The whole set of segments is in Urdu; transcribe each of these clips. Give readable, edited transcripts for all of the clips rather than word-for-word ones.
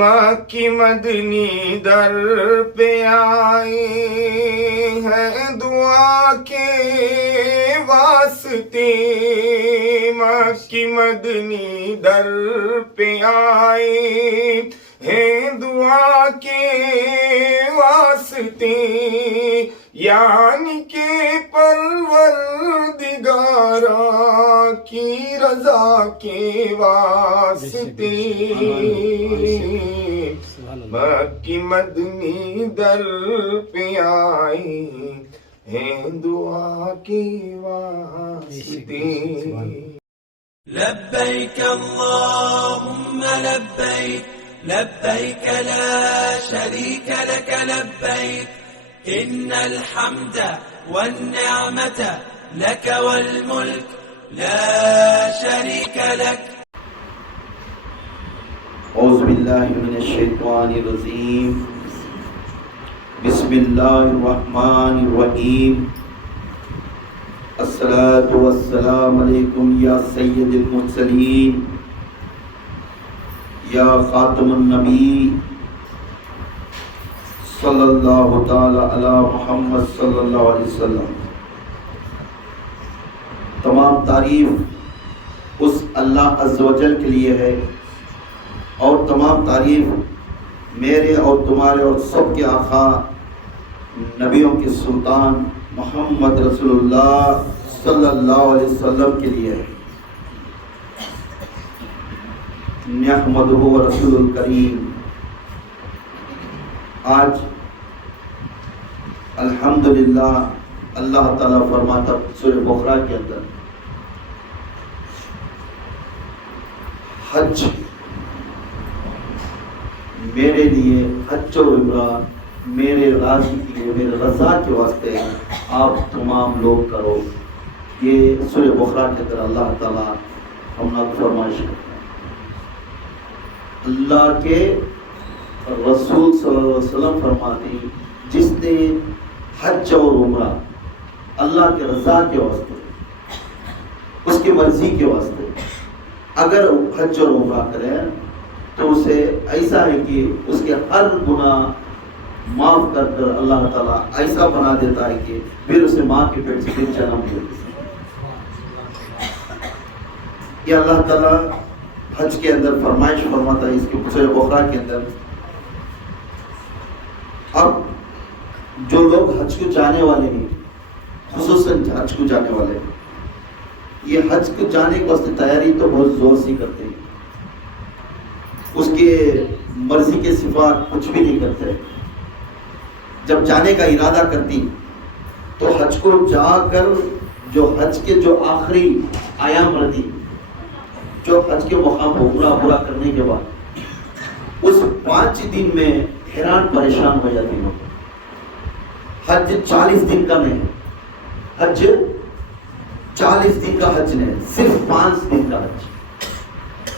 مکی مدنی در پہ آئے ہیں دعا کے واسطے، مکی مدنی در پہ آئے ہیں دعا کے واسطے، یعنی کہ پروردگارا کی رضا کے واسطے، مکی مدنی در پہ آئے ہیں دعا کے واسطے۔ لبيك اللهم لبيك، لبيك لا شريك لك لبيك، إن الحمد والنعمة لك والملك لا شريك لك۔ اعوذ باللہ من الشیطان الرجیم، بسم اللہ الرحمن الرحیم، الصلاة والسلام علیکم یا سید المرسلین یا خاتم النبی صلی اللہ تعالی علی محمد صلی اللہ علیہ وسلم۔ تمام تعریف اس اللہ عز و جل کے لیے ہے، اور تمام تعریف میرے اور تمہارے اور سب کے آقا نبیوں کے سلطان محمد رسول اللہ صلی اللہ علیہ وسلم کے لیے ہے۔ نحمدہ رسول الکریم، آج الحمدللہ اللہ تعالیٰ فرماتا سورہ بقرہ کے اندر، حج میرے لیے، حج و عمرہ میرے راضی کے لیے، میرے رضا کے واسطے آپ تمام لوگ کرو۔ یہ سورہ بقرہ کے اندر اللہ تعالیٰ ہم نے فرمائش کرتا ہے۔ اللہ کے رسول صلی اللہ علیہ وسلم فرماتے ہیں جس نے حج اور عمرہ اللہ کے رضا کے واسطے، اس کی مرضی کے واسطے اگر حج اور عمرہ کرے تو اسے ایسا ہے کہ اس کے ہر گناہ معاف کر کر اللہ تعالیٰ ایسا بنا دیتا ہے کہ پھر اسے ماں کے پیٹ سے پھر جنم دیتا ہے۔ یہ اللہ تعالیٰ حج کے اندر فرمائش فرماتا ہے اس کے سورہ بقرہ کے اندر۔ اب جو لوگ حج کو جانے والے ہیں، خصوصاً حج کو جانے والے ہیں، یہ حج کو جانے کے واسطے تیاری تو بہت زور سے کرتے ہیں، اس کے مرضی کے سوا کچھ بھی نہیں کرتے۔ جب جانے کا ارادہ کرتی تو حج کو جا کر جو حج کے جو آخری ایام رہتی، جو حج کے مقام کو پورا کرنے کے بعد اس 5 دن میں حیران پریشان ہو جاتی ہیں۔ حج 40 دن کا نہیں، حج 40 دن کا حج نہیں، صرف 5 دن کا حج۔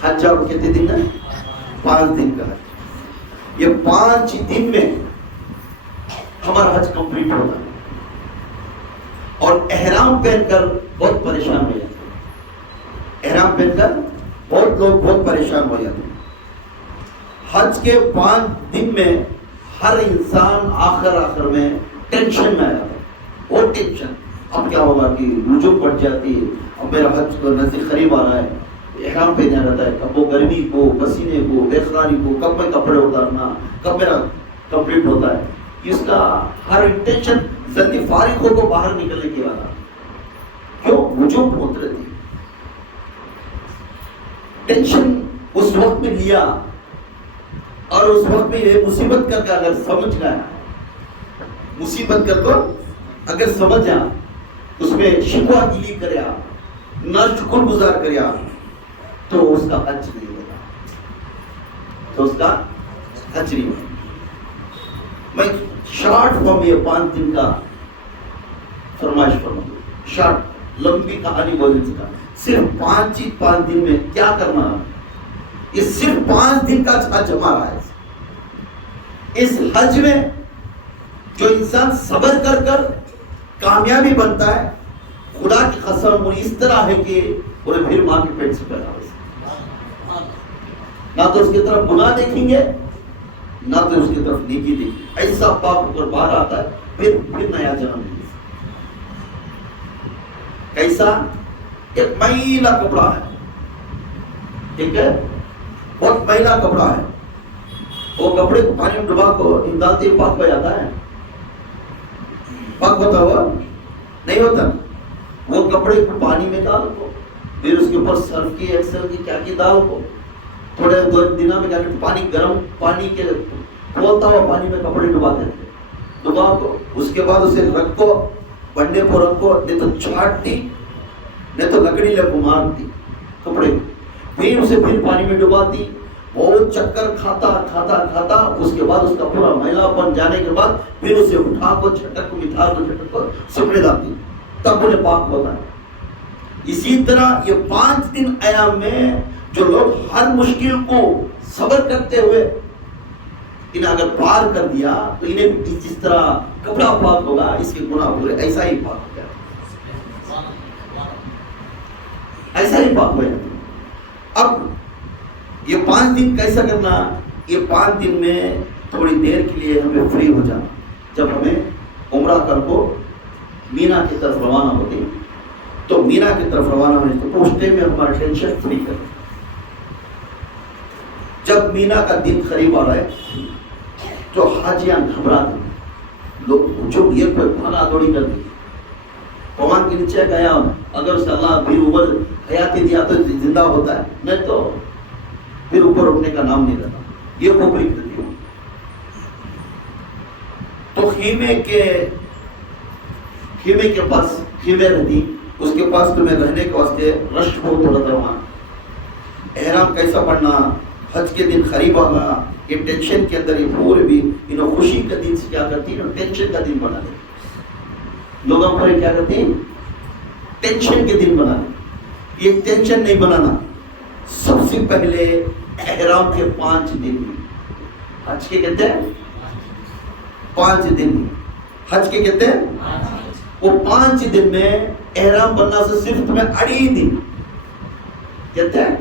حج آپ کتنے دن ہے؟ 5 دن کا حج۔ یہ 5 دن میں ہمارا حج کمپلیٹ ہوتا ہے، اور احرام پہن کر بہت پریشان ہو جاتے ہیں۔ احرام پہن کر بہت لوگ بہت پریشان ہو جاتے ہیں۔ حج کے 5 دن میں ہر انسان آخر میں ٹینشن میں آ جاتا ہے، بہت ٹینشن۔ اب کیا ہوگا کہ رجوع پڑ جاتی ہے، اب میرا حج کو نزدیک قریب آ رہا ہے، احرام پہنا رہتا ہے، کب وہ گرمی کو، پسینے کو، بےقراری کو، کب میں کپڑے اتارنا، کب میرا کمپلیٹ ہوتا ہے، اس کا ہر انٹینشن جلدی فارغ ہو کو باہر نکلنے کی والا کیوں وجوب ہوت رہتی۔ ٹینشن اس وقت میں لیا، اور اس وقت میں یہ مصیبت کر کے اگر سمجھ گیا، مصیبت کر کو اگر سمجھ جا، اس میں شکوہ گیلی کریا، نہ شکر گزار کریا، تو اس کا حج نہیں ہوگا، تو اس کا حج نہیں ہوگا۔ میں شارٹ فارم یہ 5 دن کا فرمائش فرماؤں، شارٹ لمبی کہانی بولنے سے صرف 5 دن میں کیا کرنا ہے۔ یہ صرف 5 دن کا حج ہمارا ہے۔ اس حج میں جو انسان صبر کر کر کامیابی بنتا ہے، خدا کی قسم وہ اس طرح ہے کہ انہیں پھر ماں کے پیٹ سے پیدا ہو، نہ تو اس کی طرف گناہ دیکھیں گے نہ تو اس کی طرف نیکی دیکھی، ایسا پاک ہو کر باہر آتا ہے، پھر نیا جنم ہے۔ کیسا؟ ایک میلا کپڑا ہے، ٹھیک ہے، بہت میلا کپڑا ہے، وہ کپڑے کو پانی میں ڈبا کو ڈالتے ہی پاک ہو جاتا ہے؟ پاک ہوتا ہوا نہیں ہوتا۔ وہ کپڑے کو پانی میں ڈال کو، پھر اس کے اوپر سرف کی ایکسل کی کیا کی ڈال کو، تھوڑے دو دنوں میں کیا کرتے، پانی گرم پانی کے کھولتا ہوا پانی میں کپڑے ڈبا دیتے، ڈبا کو اس کے بعد اسے رکھو، بنڈے کو رکھو، نہیں تو چھاٹ دی، نہیں تو لکڑی لے کو مار دی کپڑے کو، پھر اسے پھر پانی میں ڈبا دی، بہت چکر کھاتا کھاتا کھاتا، اس کے بعد اس کا پورا میلا بن جانے کے بعد پھر اسے اٹھا کو چھٹک کو مٹھا کو چھٹک کو سکڑے ڈالتی، تب انہیں پاک ہوتا ہے۔ اسی طرح یہ 5 دن ایام میں جو لوگ ہر مشکل کو صبر کرتے ہوئے انہیں اگر پار کر دیا تو انہیں بھی جس طرح کپڑا پاک ہوگا اس کے گناہ پورے ایسا ہی پاک ہو جائے، ایسا ہی پاک ہو جائے۔ اب یہ 5 دن کیسا کرنا؟ یہ 5 دن میں تھوڑی دیر کے لیے ہمیں فری ہو جانا، جب ہمیں عمرہ کر کو مینا کی طرف روانہ ہوتے ہیں تو مینا کی طرف روانہ ہونے تو اس ٹائم میں ہمارا ٹینشن فری کریں۔ جب مینا کا دن قریب آ رہا ہے تو حاجیاں گھبراتے ہیں، لوگ جو یہ پر بھاگا دوڑی کرتے ہیں، پوان کے نیچے گیا، اگر اس اللہ پھر اوپر حیاتی دیا تو زندہ ہوتا ہے، نہیں تو پھر اوپر اٹھنے کا نام نہیں لیتا، یہ کھوپڑی کرتی ہے۔ تو خیمے کے پاس خیمے رہتی، اس کے پاس تمہیں رہنے کے واسطے رش بہت ہوتا تھا وہاں۔ احرام کیسا پڑھنا، حج کے دن قریب آگا، یہ ٹینشن کے اندر یہ پورے بھی انہوں خوشی کا دن سے کیا کرتی ہیں، ٹینشن کا دن بنا دیں، لوگوں پر کیا کرتے ہیں، ٹینشن کے دن بنا دیں۔ یہ ٹینشن نہیں بنانا، سب سے پہلے احرام کے 5 دن، حج کے کہتے ہیں 5 دن، حج کے کہتے ہیں وہ 5 دن میں احرام بننا سے صرف تمہیں 8 دن کہتے ہیں،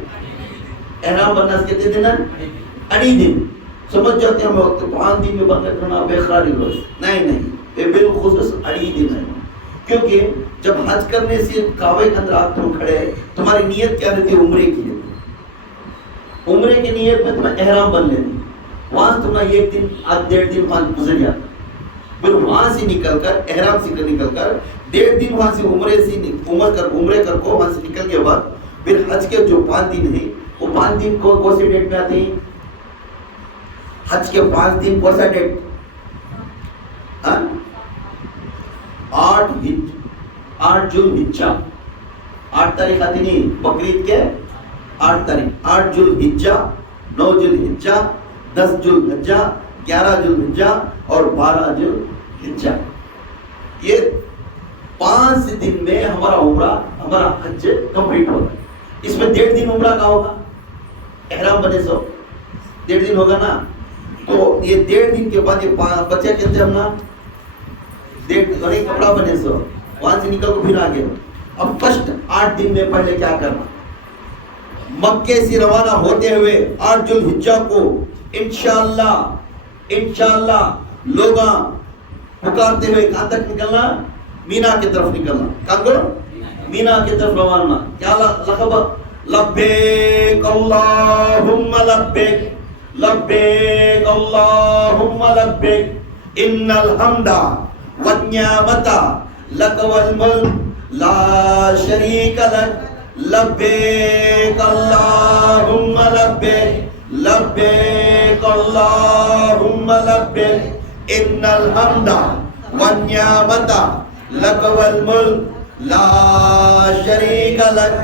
احرام بننا سے کہتے دن ہے 8 دن۔ سمجھ جاتے ہیں ہم وقت 5 دن میں بندہ کرنا بے قراری روز، نہیں، یہ بالخصوص 8 دن ہے، کیونکہ جب حج کرنے سے کعبے کے اندر آپ تم کھڑے، تمہاری نیت کیا رہتی ہے، عمرے کی لیے، عمرے کی نیت میں تمہیں احرام بن لیتی، وہاں سے تمہیں 1 دن 1.5 دن 5 گزر جاتا، پھر وہاں سے نکل کر احرام سے نکل کر 1.5 دن وہاں سے عمرے کر کو وہاں سے نکل کے بعد پھر حج کے جو 5 دن ہیں وہ 5 دن کون سی ڈیٹ میں آتے ہیں، حج کے 5 دن کون سا ڈیٹ، 8 ذوالحجہ، 8 تاریخ آتی نہیں، بقرعید کے 8 تاریخ، 8 ذوالحجہ، 9 ذوالحجہ، 10 ذوالحجہ، 11 ذوالحجہ اور 12 ذوالحجہ، یہ 5 دن میں ہمارا عمرہ ہمارا حج کمپلیٹ ہوگا۔ اس میں 1.5 دن عمرہ کا ہوگا، احرام بنے سو 1.5 دن ہوگا نا، تو یہ 1.5 دن کے بعد یہ بچے کہتے ہیں ہم نا 1.5 کپڑا بنے سو، وہاں سے نکل کو پھر آگے۔ اب فرسٹ 8 دن میں پہلے کیا کرنا، مکے سے روانہ ہوتے ہوئے 8 ذوالحجہ کو انشاءاللہ لوگاں پکارتے ہوئے کہاں تک نکلنا، مینا کی طرف نکلنا، کہاں کو مینا کی طرف روانہ، کیا لقب، لبیک اللہم لبیک، لبیک اللہم لبیک، ان الحمد والنعمت لک والملک لا شریک لک، لبیک اللہم لبیک، لبیک اللہم لبیک، ان الحمد والنعمت لک والملک لا شریک لک،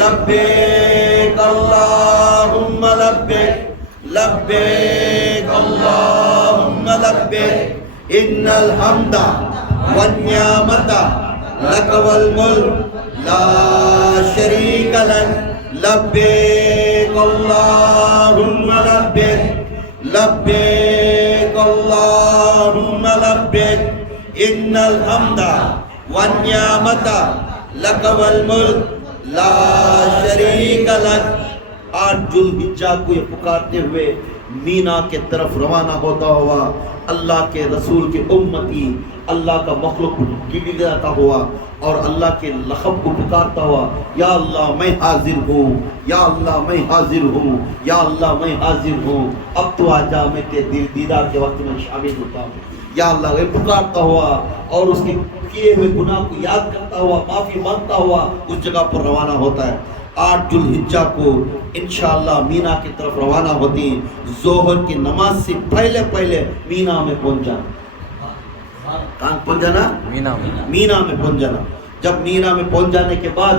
لبیک اللہم لبیک، لبیک اللہم لبیک، ان الحمد والنعمت لک والملک لا شریک لک، لبیک اللہم لبیک، لبیک اللہم لبیک، ان الحمد والنعمت لک والملک لا شریک لک۔ 8 ذوالحجہ کو یہ پکارتے ہوئے مینا کے طرف روانہ ہوتا ہوا اللہ کے رسول کے امتی اللہ کا مخلوق گڑگڑاتا ہوا اور اللہ کے لقب کو پکارتا ہوا، یا اللہ میں حاضر ہوں، یا اللہ میں حاضر ہوں، یا اللہ میں حاضر ہوں، اب تو آجا میں تیرے دیدار کے وقت میں شامل ہوتا ہوں، یا اللہ یہ پکارتا ہوا اور اس کے کیے ہوئے گناہ کو یاد کرتا ہوا، معافی مانگتا ہوا اس جگہ پر روانہ ہوتا ہے۔ 8 ذو الحجہ کو انشاءاللہ مینا کی طرف روانہ ہوتی، ظہر کی نماز سے پہلے مینا میں پہنچ جانا۔ کہاں پہنچ جانا؟ مینا میں پہنچ جانا۔ جب مینا میں پہنچ جانے کے بعد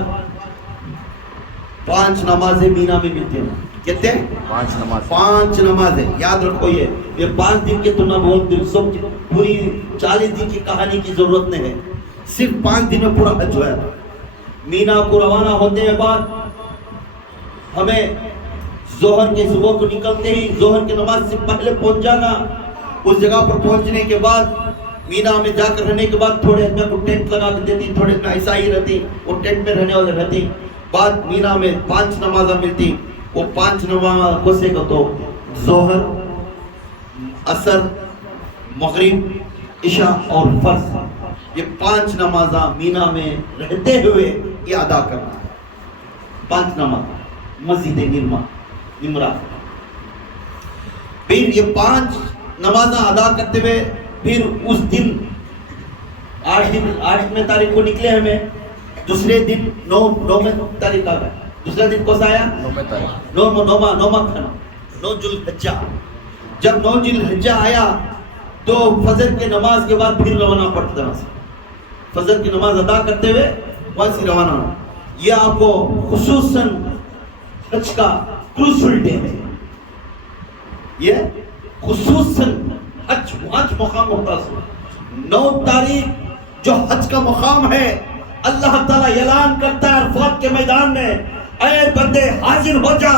5 نمازیں مینا میں ملتی ہیں۔ کہتے ہیں 5 نمازیں، یاد رکھو یہ 5 دن کے تو نہ بہت دن، سب پوری 40 دن کی کہانی کی ضرورت نہیں ہے، صرف 5 دن میں پورا حج ہوا ہے۔ مینا کو روانہ ہوتے ہیں بعد ہمیں ظہر کے صبح کو نکلتے ہی ظہر کی نماز سے پہلے پہنچ جانا۔ اس جگہ پر پہنچنے کے بعد مینا میں جا کر رہنے کے بعد تھوڑے میں کو ٹینٹ لگا کے دیتی، تھوڑے میں ایسا ہی رہتی، وہ ٹینٹ میں رہنے والے رہتی۔ بعد مینا میں 5 نمازیں ملتی، وہ 5 نماز کوسے کا تو ظہر، عصر، مغرب، عشاء اور فرض، یہ 5 نمازاں مینا میں رہتے ہوئے یہ ادا کرنا ہے۔ 5 نماز مسجد نمرہ، پھر یہ 5 نمازاں ادا کرتے ہوئے پھر اس دن 8 تاریخ کو نکلے ہمیں، دوسرے دن 9 تاریخ آ گئے، دوسرا دن کون سا آیا؟ 9 ذو الحجہ۔ جب 9 ذو الحجہ آیا تو فجر کے نماز کے بعد پھر روانہ پڑتا تھا، فجر کی نماز ادا کرتے ہوئے وہاں سے روانہ ہونا۔ یہ آپ کو خصوصاً حج کا کروشل ڈے ہے، یہ خصوصاً حج مقام ہوتا ہے۔ 9 تاریخ جو حج کا مقام ہے، اللہ تعالیٰ اعلان کرتا ہے عرفات کے میدان میں، اے بندے حاضر ہو جا،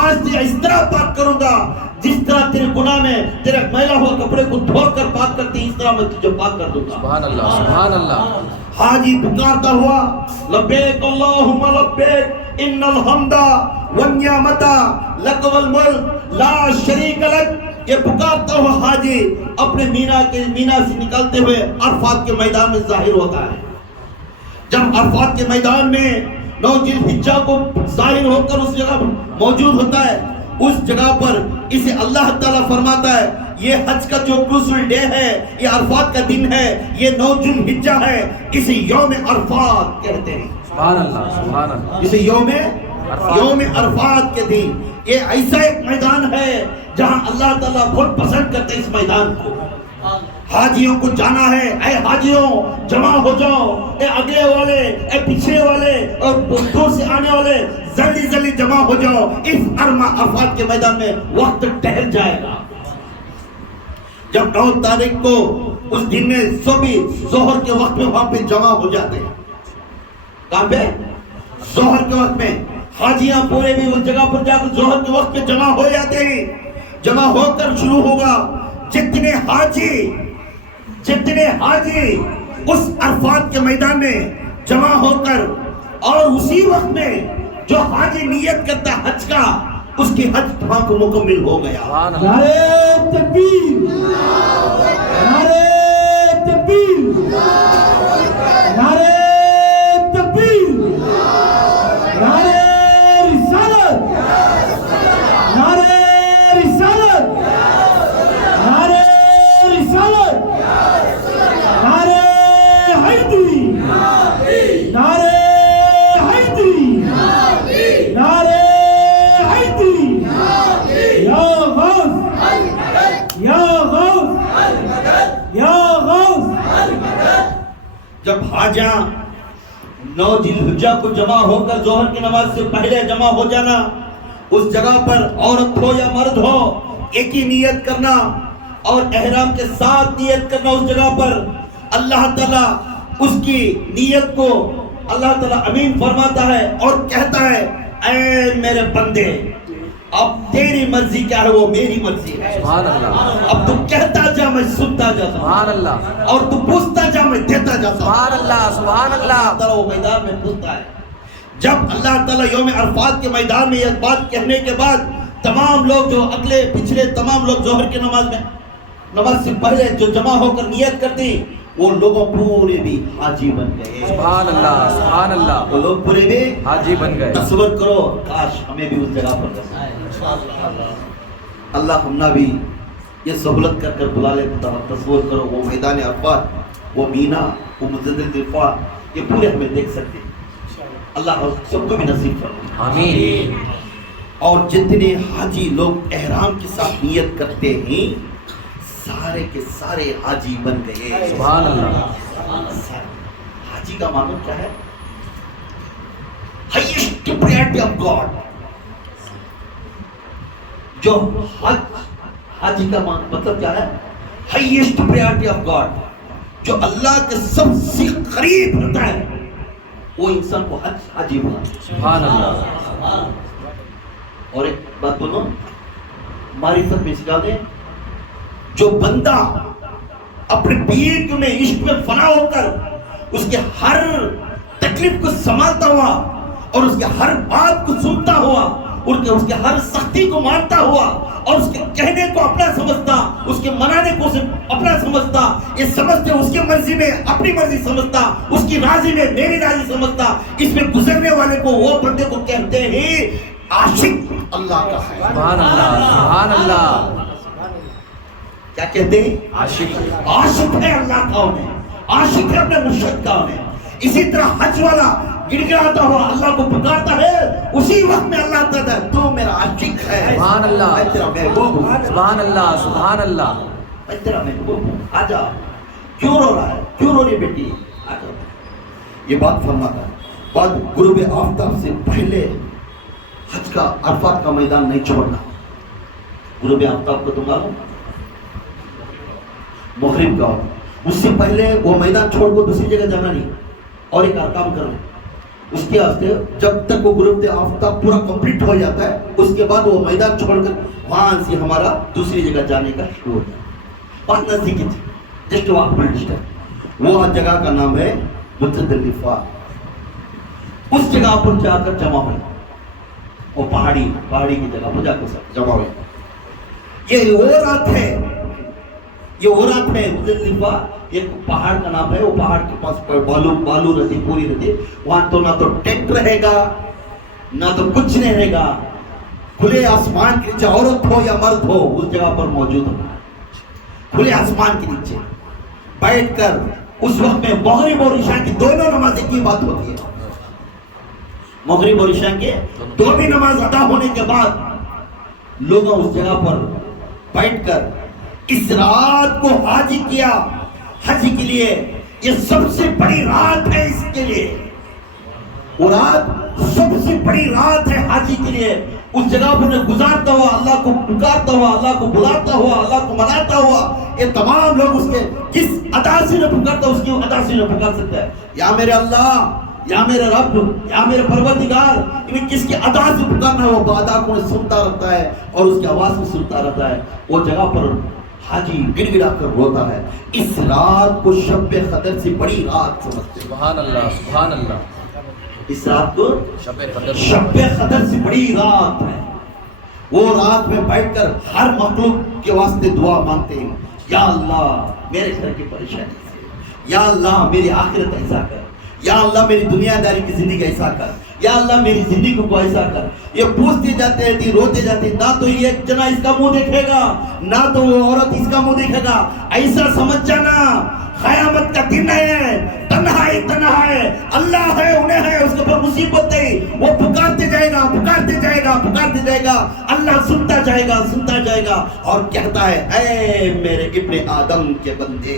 آج تجھے اس طرح پاک کروں گا جس طرح تیرے گناہ میں تیرے میلا ہوا کپڑے کو دھو کر پاک کرتی، اس طرح میں تجھے پاک کر دوں گا۔ سبحان اللہ، سبحان اللہ۔ حاجی پکارتا ہوا لبیک اللہم لبیک ان الحمد والنعمت لک والملک لا شریک لک، یہ پکارتا ہوا حاجی اپنے مینا سے نکلتے ہوئے عرفات کے میدان میں ظاہر ہوتا ہے۔ جب عرفات کے میدان میں 9 ذو الحجہ کو ظاہر ہو کر اس جگہ موجود ہوتا ہے، اس جگہ پر اسے اللہ تعالیٰ فرماتا ہے یہ حج کا جو کروشل ڈے ہے، یہ عرفات کا دن ہے، یہ 9 ذو الحجہ ہے، اسے یوم عرفات کہتے ہیں۔ سبحان اللہ، سبحان اللہ۔ اسے یوم عرفات کے دن، یہ ایسا ایک میدان ہے جہاں اللہ تعالیٰ بہت پسند کرتے ہیں اس میدان کو۔ حاجیوں کو جانا ہے، اے حاجیوں جمع ہو جاؤ، اے اگلے والے، اے پیچھے والے اور دور سے آنے والے جلدی جمع ہو جاؤ، اس عرفات کے میدان میں وقت ٹہل جائے گا۔ جب 9 تاریخ کو اس دن میں سبھی ظہر کے وقت میں وہاں پہ جمع ہو جاتے ہیں۔ کہاں پہ؟ ظہر کے وقت میں حاجیاں پورے بھی اس جگہ پر جا کر ظہر کے وقت میں جمع ہو جاتے ہیں۔ جمع ہو کر شروع ہوگا، جتنے حاجی اس عرفات کے میدان میں جمع ہو کر، اور اسی وقت میں جو حاجی نیت کرتا حج کا، اس کی حج تمام کو مکمل ہو گیا۔ نعرہ تکبیر، نعرہ تکبیر، نعرہ تکبیر، نعرہ رسالت، نعرہ رسالت، نعرہ رسالت، نعرہ حیدری، نعرہ حیدری، نعرہ حیدری، یا غوث، یا غوث، یا غوث۔ جب حاجیاں 9 ذو الحجہ کو جمع ہو کر ظہر کی نماز سے پہلے جمع ہو جانا، اس جگہ پر عورت ہو یا مرد ہو ایک ہی نیت کرنا اور احرام کے ساتھ نیت کرنا۔ اس جگہ پر اللہ تعالیٰ اس کی نیت کو اللہ تعالیٰ امین فرماتا ہے اور کہتا ہے اے میرے بندے، اب تیری مرضی کیا ہے وہ میری مرضی ہے۔ سبحان اللہ، اب تو کہتا جا میں سنتا جاتا ہوں، سبحان اللہ، اور تو پوچھتا جا میں دیتا جاتا ہوں۔ سبحان اللہ، سبحان اللہ۔ اللہ تعالیٰ وہ میدان میں پوچھتا ہے۔ جب اللہ تعالیٰ یوم عرفات کے میدان میں یہ بات کہنے کے بعد تمام لوگ جو اگلے پچھلے تمام لوگ ظہر کی نماز میں نماز سے پہلے جو جمع ہو کر نیت کرتے ہیں وہ لوگوں پورے بھی حاجی بن گئے. سبحان اللہ سبحان اللہ. وہ لوگ پورے بھی حاجی بن گئے. تصور کرو کاش ہمیں بھی اس جگہ پر رسنا. اللہ ہم نہ بھی یہ سہولت کر کر بلا لیتا. تصور کرو وہ میدان عرفات، وہ مینا، وہ مسجد الدفاع، یہ پورے ہمیں دیکھ سکتے ہیں. اللہ سب کو بھی نصیب فرمائے. آمین. اور جتنے حاجی لوگ احرام کے ساتھ نیت کرتے ہیں سارے کے سارے حاجی بن گئے. سبحان اللہ. حاجی کا معنی کیا ہے؟ Highest priority of God. جو حاجی کا مطلب کیا ہے؟ Highest priority of God. جو اللہ کے سب سے قریب ہوتا ہے وہ انسان کو حاجی بنا. سبحان اللہ. اور ایک بات بولو، معرفت میں سکھا دیں، جو بندہ اپنے پیر میں عشق میں فنا ہو کر اس کے ہر تکلیف کو سنبھالتا ہوا اور اس کے ہر بات کو سنتا ہوا اور اس کے ہر سختی کو مانتا ہوا اور اس کے کہنے کو اپنا سمجھتا، اس کے منانے کو اپنا سمجھتا، یہ سمجھتے اس کی مرضی میں اپنی مرضی سمجھتا، اس کی راضی میں میری راضی سمجھتا، اس میں گزرنے والے کو وہ بندے کو کہتے ہیں عاشق اللہ کا ہے. سبحان اللہ سبحان اللہ. کیا کہتے ہیں؟ عاشق. عاشق ہے اللہ کا انہیں، عاشق ہے اپنے مرشد کا انہیں. اسی طرح حج والا گڑ گڑاتا ہوا اللہ کو پکارتا ہے، اسی وقت میں اللہ کہتا ہے تو میرا عاشق ہے. سبحان اللہ. میں تیرا محبوب ہوں. سبحان اللہ سبحان اللہ. میں تیرا محبوب ہوں. آجا. کیوں رو رہا ہے؟ کیوں رو رہی بیٹی؟ آجا. یہ بات فرماتا ہے بعد غروب آفتاب سے پہلے حج کا عرفات کا میدان نہیں چھوڑنا. غروب آفتاب کو تم معلوم مغرب کا، اس سے پہلے وہ میدان چھوڑ کو دوسری جگہ جانا نہیں اور ایک کام کرنا. اس کے واسطے جب تک وہ غروب آفتاب پورا کمپلیٹ ہو جاتا ہے اس کے بعد وہ میدان چھوڑ کر وہاں سے ہمارا دوسری جگہ جانے کا شروع ہوتا ہے. بہت نزدیک ہے، جسٹ واکبل ڈسٹینس. وہ جگہ کا نام ہے مسجد الدفاع. اس جگہ پر جا کر جمع ہوئے، وہ پہاڑی کی جگہ پر جا کر جمع ہوئے. یہ وہ رات ہے، یہ وہ رات ہے مسجد الدفاع. ایک پہاڑ کا نام ہے، وہ پہاڑ کے پاس بالو ندی، پوری ندی. وہاں تو نہ تو ٹینٹ رہے گا نہ تو کچھ نہیں رہے گا. کھلے آسمان کے نیچے عورت ہو یا مرد ہو اس جگہ پر موجود ہو. کھلے آسمان کے نیچے بیٹھ کر اس وقت میں مغرب اور عشاء کی دونوں نمازیں کی بات ہوتی ہے. مغرب اور عشاء کے دو بھی نماز ادا ہونے کے بعد لوگوں اس جگہ پر بیٹھ کر اس رات کو حاجی کیا. حج کے لیے یہ سب سے بڑی رات ہے. اس کے لیے وہ رات سب سے بڑی رات ہے حاجی کے لیے. اس جگہ پر گزارتا ہوا، اللہ کو پکارتا ہوا، اللہ کو بلاتا ہوا، اللہ کو مناتا ہوا. یہ تمام لوگ اس کے کس ادا سے نہ پکارتا اس کی ادا سے نہ پکار سکتا ہے. یا میرے اللہ، یا میرے رب، یا میرے پروردگار، انہیں کس کی ادا سے پکارنا ہے وہ ادا کو سنتا رہتا ہے اور اس کی آواز کو سنتا رہتا ہے. وہ جگہ پر حاجی گڑ گڑا کر روتا ہے. اس رات کو شب قدر سے بڑی رات سمجھتے ہیں. سبحان اللہ سبحان اللہ. اس رات کو شب قدر شب قدر سے بڑی رات ہے. وہ رات میں بیٹھ کر ہر مخلوق کے واسطے دعا مانگتے ہیں. یا اللہ میرے گھر کی پریشانی سے، یا اللہ میری آخرت ایسا کر، یا اللہ میری دنیا داری کی زندگی ایسا کر، یا اللہ میری زندگی کو ایسا کر. یہ پوچھتے جاتے ہیں، روتے جاتے ہیں. نہ تو یہ جنا اس کا منہ دیکھے گا نہ تو وہ عورت اس کا منہ دیکھے گا. ایسا سمجھ جانا قیامت کا دن ہے، تنہا ہے، اللہ ہے، انہیں ہے، اس کے اوپر مصیبت ہے. وہ پکارتے جائے گا، پکارتے جائے گا، پکارتے جائے گا. اللہ سنتا جائے گا، سنتا جائے گا اور کہتا ہے اے میرے ابن آدم کے بندے،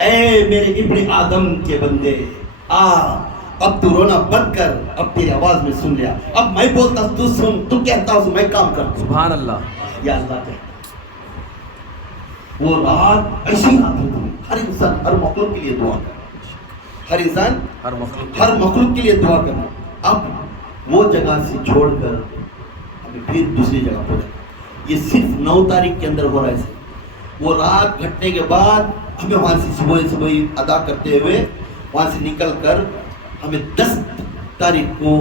اے میرے ابن آدم کے بندے، اب تو رونا بند کر. اب تیری آواز میں سن لیا. اب میں بولتا ہوں تو سن، تو کہتا ہوں میں کام کرتا ہوں. سبحان اللہ. یا اللہ کہتا وہ رات ایسی رات ہوتی ہے. ہر انسان ہر مخلوق کے لیے دعا کرنا، ہر انسان ہر مخلوق کے لیے دعا کرنا. اب وہ جگہ سے چھوڑ کر ہمیں پھر دوسری جگہ پر جانا. یہ صرف 9 تاریخ کے اندر ہو رہا ہے. وہ رات گھٹنے کے بعد ہمیں وہاں سے صبح ادا کرتے ہوئے وہاں سے نکل کر ہمیں 10 تاریخ کو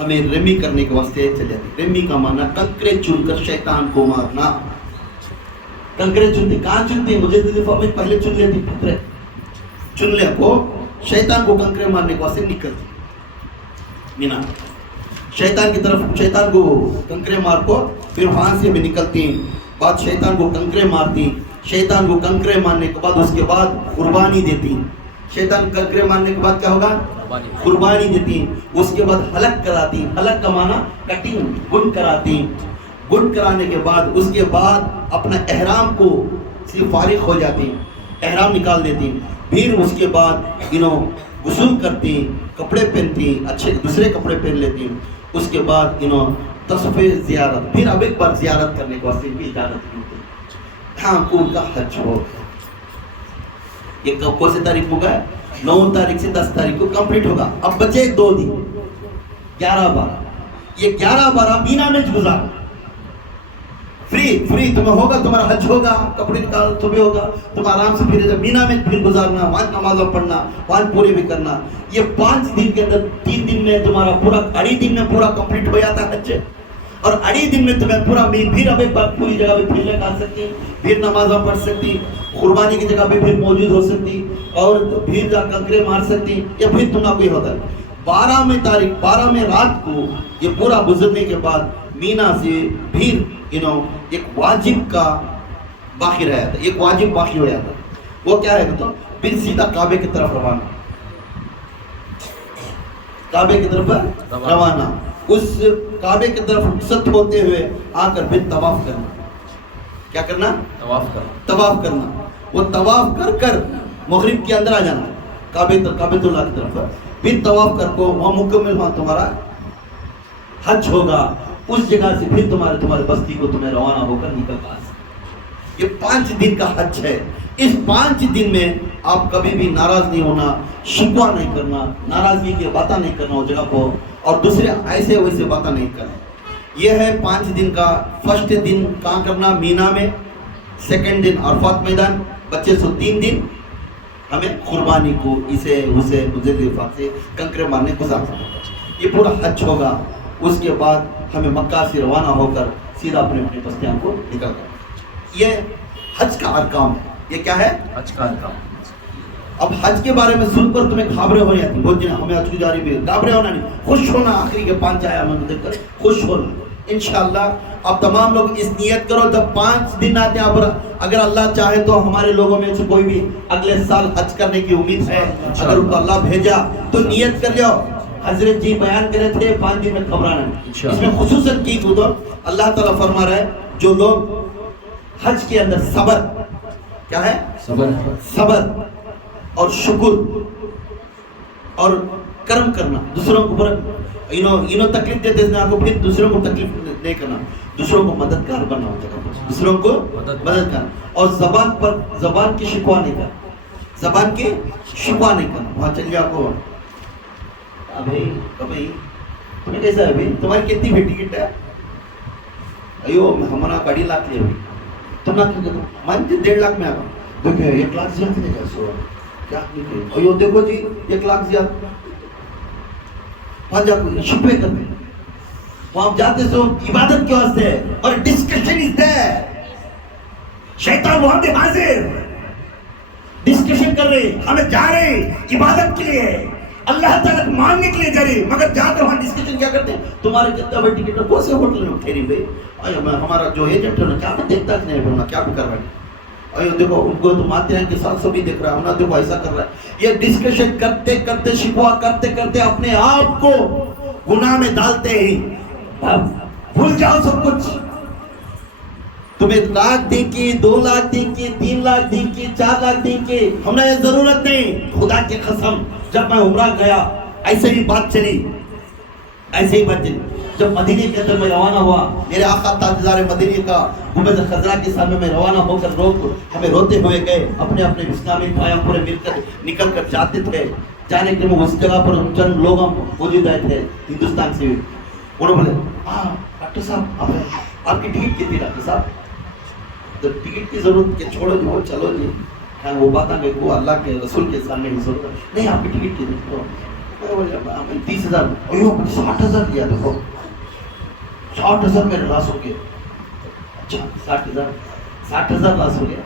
ہمیں رمی کرنے کے واسطے چلے جاتے. رمی کا معنی کنکرے چن کر شیطان کو مارنا. کنکرے چنتے کہاں چنتے ہیں؟ مجھے دفعہ میں پہلے چن لیتی پتھرے چن لے کو شیطان کو کنکرے مارنے کے واسطے نکلتی مینا شیطان کی طرف. شیطان کو کنکرے مار کو پھر وہاں سے بھی نکلتی ہیں. بعد شیطان کو کنکرے مارتی. شیطان کو کنکرے مارنے کے بعد اس کے بعد قربانی دیتی. شیطان کنکرے مارنے کے بعد کیا ہوگا؟ قربانی دیتی. اس کے بعد حلق کراتی. حلق کا معنی کٹنگ گن کراتی. گن کرانے کے بعد اس کے بعد اپنا احرام کو سے فارغ ہو جاتی. احرام نکال دیتی. پھر اس کے بعد غسل کرتی, کپڑے پہنتی, اچھے دوسرے کپڑے پہن لیتی. اس کے بعد تصفیہ زیارت, پھر اب ایک بار زیارت کرنے کے واسطے بھی اجازت ملتی. ہاں ان کا حج ہو. یہ کون سی تاریخ ہوگا؟ 9 تاریخ سے 10 تاریخ کو کمپلیٹ ہوگا. اب بچے 2 دن 11-12. یہ 11-12 مینا میں گزار فری تمہیں ہوگا. تمہارا حج ہوگا, کپڑے نکال صبح ہوگا, تم آرام سے پھر مینا میں پھر گزارنا, وہاں نماز پڑھنا, وہاں پورے بھی کرنا. یہ 5 دن کے اندر 3 دن میں تمہارا پورا 2.5 دن میں پورا کمپلیٹ ہو جاتا ہے حج. اور 2.5 دن میں تمہیں پورا پھر اب ایک بار پوری جگہ پہ پھرنے کا سکتی, پھر نماز پڑھ سکتی, قربانی کی جگہ پہ پھر موجود ہو سکتی, اور پھر جا کنکرے مار سکتی, یا پھر تمہارا کوئی ہوتا ہے. 12 میں رات کو یہ پورا گزرنے کے بعد مینا سے پھر ایک واجب کا باقی رہ جاتا. ایک واجب باقی ہو جاتا. وہ کیا ہے تو پھر سیدھا کعبے کی طرف روانہ. کعبے کی طرف روانہ. اس کعبے کی طرف رخصت ہوتے ہوئے آ کر پھر طواف کرنا. کیا کرنا؟ طواف کرنا. وہ طواف کر مغرب کے اندر آ جانا کعبہ اللہ کی طرف. پھر طواف کر کو وہاں مکمل وہاں تمہارا حج ہوگا. اس جگہ سے پھر تمہارے بستی کو تمہیں روانہ ہو کر نکل پا. یہ 5 دن کا حج ہے. اس 5 دن میں آپ کبھی بھی ناراض نہیں ہونا, شکوہ نہیں کرنا, ناراضگی کی باتیں نہیں کرنا اس جگہ کو, اور دوسرے ایسے ویسے باتیں نہیں کرنا. یہ ہے 5 دن کا. فرسٹ دن کہاں کرنا؟ مینا میں. سیکنڈ دن عرفات میدان. بچے سے 3 دن ہمیں قربانی کو اسے سے کنکرے مارنے گزارنا. یہ پورا حج ہوگا. اس کے بعد ہمیں مکہ سے روانہ ہو کر سیدھا اپنے بستیاں کو نکلنا. یہ حج کا ارکان ہے. یہ کیا ہے؟ حج کا ارکان. اب حج کے بارے میں سن کر تمہیں گھبرے ہو جاتی. بول جی ہمیں حج کی جاری بھی گھبرے ہونا نہیں, خوش ہونا. آخری کے 5 آیا میں دیکھ کر خوش ہونا انشاءاللہ. اب تمام لوگ اس نیت کرو جب 5 دن آتے ہیں, اگر اللہ چاہے تو ہمارے لوگوں میں سے کوئی بھی اگلے سال حج کرنے کی امید ہے, اگر ان کو اللہ بھیجا تو نیت کر لو. حضرت جی بیان کرے تھے 5 دن میں گھبرانا. اس میں خصوصاً کی تو اللہ تعالیٰ فرما رہا ہے جو لوگ حج کے اندر صبر, کیا ہے؟ صبر اور شکر اور کرم کرنا. دوسروں کو تکلیف دیتے ہیں آپ کو, پھر دوسروں کو تکلیف نہیں کرنا. دوسروں کو مددگار بننا ہو جگہ, دوسروں کو مدد کرنا. اور زبان کی شکوہ نہیں کرنا. زبان کی شکوہ نہیں کرنا. وہاں چلیے آپ کو ابھی تمہیں کیسا ہے ابھی تمہاری کتنی بھی ٹکٹ ہے؟ ایو ہمارا 2.5 لاکھ لے. تم نہ مانتے 1.5 لاکھ میں آ رہا. دیکھیں 1 لاکھ زیادہ نہیں کر سو کیا. ایو دیکھو جی 1 لاکھ زیادہ وہاں جا کو شپے کرتے ہیں. وہاں جاتے سو عبادت کے واسطے ہے, اور ڈسکشن از دیر. شیطان وہاں پہ حاضر ڈسکشن کر رہے, ہمیں جا رہے عبادت کے لیے, اللہ تعالیٰ کو ماننے کے لیے جا رہے, مگر جا کر وہاں ڈسکشن کیا کرتے ہیں؟ تمہارے کتنا بڑی ٹکٹ ہے, کون سے ہوٹل میں ٹھہری بھائی, ہمارا جو ایجنٹ ہے نا کیا دیکھتا ہے نہیں بولنا کیا بھی کر رہا ہے. دیکھو ان کو تم آتے ہیں کہ ساتھ سبھی دیکھ رہا ہے, ہمارا دیکھو ایسا کر رہا ہے. یہ ڈسکشن کرتے کرتے شکوہ کرتے کرتے اپنے آپ کو گناہ میں ڈالتے ہی بھول جاؤ سب کچھ. تمہیں 1 لاکھ دیں کی, 2 لاکھ دیں کی, 3 لاکھ دیں کی, 4 لاکھ دیں کی, ہمیں یہ ضرورت نہیں. خدا کی قسم جب میں عمرہ گیا ایسے ہی بات چلی. جب مدینے کے اندر میں روانہ ہوا, میرے آقا تاجدار مدینے کا گنبد خضرا کے سامنے میں روانہ ہو کر ہمیں روتے ہوئے گئے. اپنے اپنے اسلامی بھائیوں پورے مل کر نکل کر جاتے تھے. جانے کے لیے اس جگہ پر چند لوگ موجود آئے تھے ہندوستان سے. انہوں نے بولے ڈاکٹر صاحب آپ کی ٹکٹ کتنی؟ ڈاکٹر صاحب تو ٹکٹ کی ضرورت کہ چھوڑو جو چلو جی, وہ بات آ گئی وہ اللہ کے رسول کے سامنے کی ضرورت نہیں. آپ کی ٹکٹ کتنی؟ 30,000 60,000 دیا دیکھو 60,000 میرے لاس ہو گئے. اچھا 60,000 لاس ہو گیا.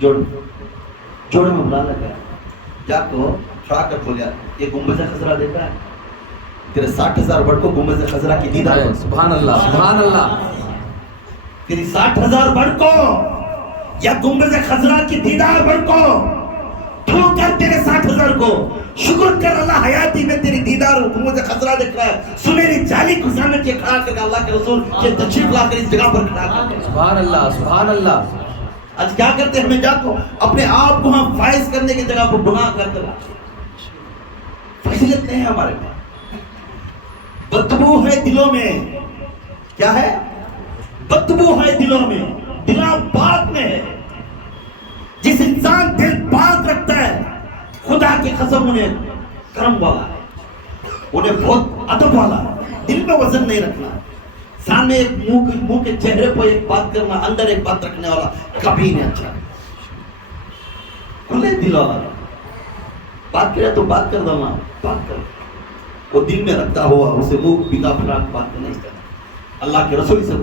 جوڑے میں بلا لگا کیا کو کھڑا کر بولیا یہ گنبد خضرا دیکھا ہے تیرے 60,000 بڑھ کو گنبد خضرا کی دیدار. سبحان اللہ سبحان اللہ. تیری 60,000 بڑھ کو یا گنبد خضرا کی دیدار بڑھ کو تو کر تیرے 60,000 کو شکر کر اللہ حیاتی میں تیری دیدار گنبد خضرا دیکھ رہا ہے. سنہری جالی کو سامنے کے کھڑا کر کے اللہ کے رسول کے تشریف لا کر اس جگہ پر کھڑا کر کے سبحان اللہ سبحان اللہ. آج کیا کرتے ہیں ہمیں جا کو اپنے آپ کو ہم فائز کرنے کی جگہ پر گناہ کرتے ہیں. فضیلت نہیں ہے ہمارے میں. بدبو ہے دلوں میں. کیا ہے؟ بدبو ہے دلوں میں. دلوں پاک میں ہے. جس انسان دل پاک رکھتا ہے خدا کی قسم انہیں کرم والا ہے, انہیں بہت ادب والا ہے. دل میں وزن نہیں رکھنا, سامنے ایک منہ کے چہرے پر ایک بات کرنا, اندر ایک بات رکھنے والا کبھی نہیں اچھا. کھلے دل والا بات کرے تو بات کر دو نا, بات کر. وہ دل میں رکھتا ہوا اسے منہ بگا پھراک بات نہیں کرتا. اللہ کے رسول سے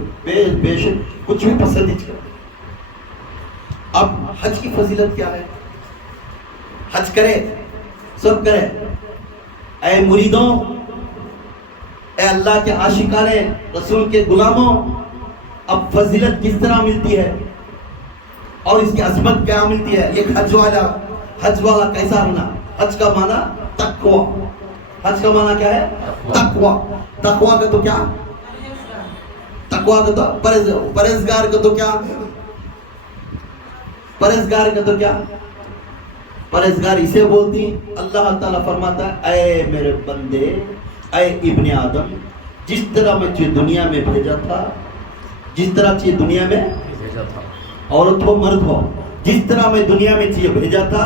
بے شک کچھ بھی پسند نہیں کرتا. اب حج کی فضیلت کیا ہے؟ حج کرے سب کرے. اے مریدوں, اے اللہ کے عاشقان رسول کے غلاموں, اب فضیلت کس طرح ملتی ہے اور اس کی عظمت کیا ملتی ہے؟ یہ حج والا کیسا ہونا؟ حج کا معنی تقوی. حج کا معنی کیا ہے؟ تقوی. تقوی کا تو کیا؟ تقوی کا تو پرہیزگار کا تو کیا؟ پرہیزگار کا تو کیا؟ پرہیزگار اسے بولتی ہیں. اللہ تعالیٰ فرماتا ہے اے میرے بندے, اے ابن آدم, جس طرح میں تجھے دنیا میں بھیجا تھا, جس طرح تجھے دنیا میں بھیجا تھا, عورت ہو مرد ہو, جس طرح میں دنیا میں تجھے بھیجا تھا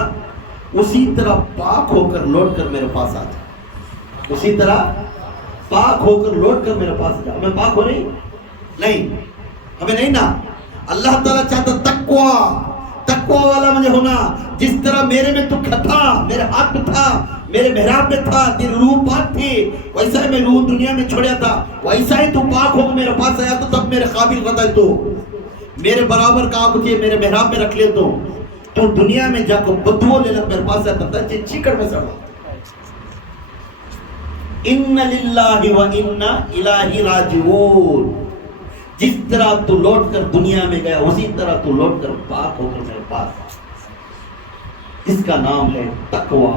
اسی طرح پاک ہو کر لوٹ کر میرے پاس آ جا. اسی طرح پاک ہو کر لوٹ کر میرے پاس جا. ہمیں پاک ہو نہیں ہمیں نہیں نا. اللہ تعالیٰ چاہتا تقوی والا مجھے ہونا. جس طرح میرے میں تو تھا, میرے ہاتھ میں تھا, میرے محراب میں تھا, تیری روح پاک تھی, ویسا ہی میں روح دنیا میں چھوڑیا تھا, ویسا ہی تو پاک ہو میرے پاس آیا تو تب میرے قابل رہتا ہے. تو میرے برابر کا تجھے میرے محراب میں رکھ لے تو دنیا میں جا کو بدبو لے لگ میرے پاس آتا تھا چیکڑ میں سڑا. ان للہ و انا الیہ راجعون. جس طرح تو لوٹ کر دنیا میں گیا اسی طرح تو لوٹ کر پاک ہو کر میرے پاس. اس کا نام ہے تقوی.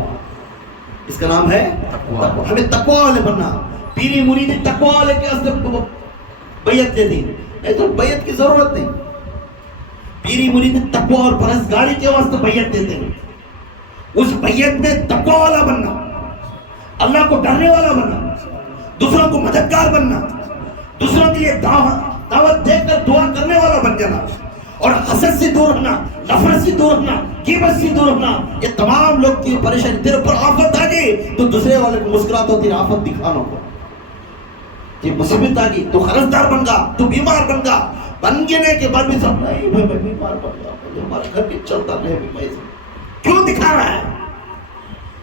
اس کا نام ہے تقوی. ہمیں تقوی والے بننا. پیری مرید تقوی والے کے اصل بیعت دے دی, نہیں تو بیعت کی ضرورت نہیں. پیری مرید تقوی اور پرہیزگاری کے واسطے بیعت دیتے ہیں. اس بیعت میں تقوی والا بننا, اللہ کو ڈرنے والا بننا, دوسروں کو مددگار بننا, دوسروں کے لیے دعوت دے کر دعا کرنے والا بن جانا, اور حسد سے دور رہنا, نفرت سے دور رہنا, غیبت سے دور رہنا. یہ تمام لوگ کی پریشانی. تیرے پر آفت آ گئی تو دوسرے والے کو مسکراتا ہو تیری آفت دکھانا کو. یہ مصیبت آ گئی تو قرضدار بن گا, تو بیمار بن گا. بن گنے کے بعد بھی سب نہیں میں بیمار بن گیا, ہمارے گھر بھی چلتا نہیں. کیوں دکھا رہا ہے؟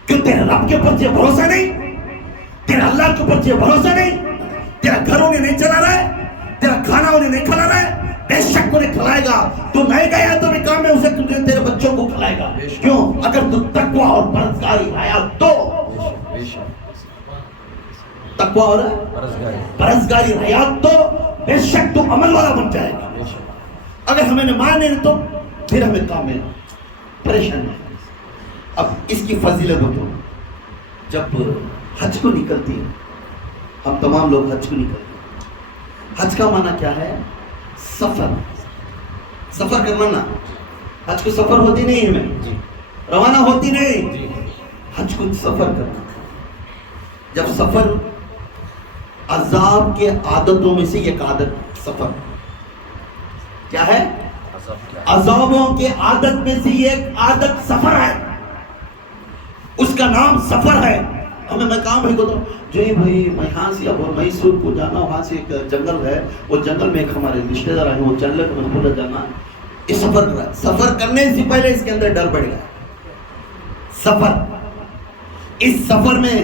کیوں تیرے رب کے اوپر تجھے بھروسہ نہیں؟ تیرے اللہ کے اوپر تجھے بھروسہ نہیں؟ تیرا گھر انہیں نہیں چلا رہا ہے, تیرا کھانا انہیں نہیں کھلا رہا ہے. بے شک انہیں کھلائے گا. تو نہیں گیا تو بھی کام ہے اسے تیرے بچوں کو کھلائے گا. کیوں؟ اگر تو تقوی اور پرہیزگاری آیا تو تقوی اور پرہیزگاری حیات تو بے شک تو عمل والا بن جائے گا. اگر ہمیں نہ مانے تو پھر ہمیں کام ہے پریشان ہے. اب اس کی فضیلت ہو تو جب حج کو نکلتی ہے, ہم تمام لوگ حج کو نکلتے ہیں. حج کا معنی کیا ہے؟ سفر. سفر کرنا نا. حج کو سفر ہوتی نہیں ہے, میں روانہ ہوتی نہیں. حج کو سفر کرنا. جب سفر عذاب کے عادتوں میں سے ایک عادت سفر کیا ہے؟ عذابوں کے عادت میں سے ایک عادت سفر ہے. اس کا نام سفر ہے. میں کام ہے کو تو جو بھائی میں یہاں سے اب میسور کو جانا, وہاں سے ایک جنگل ہے, وہ جنگل میں ایک ہمارے رشتے دار ہیں, وہ جنگل میں پورا جانا. یہ سفر کر رہا ہے. سفر کرنے سے پہلے اس کے اندر ڈر بڑھ گیا. سفر, اس سفر میں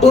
2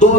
2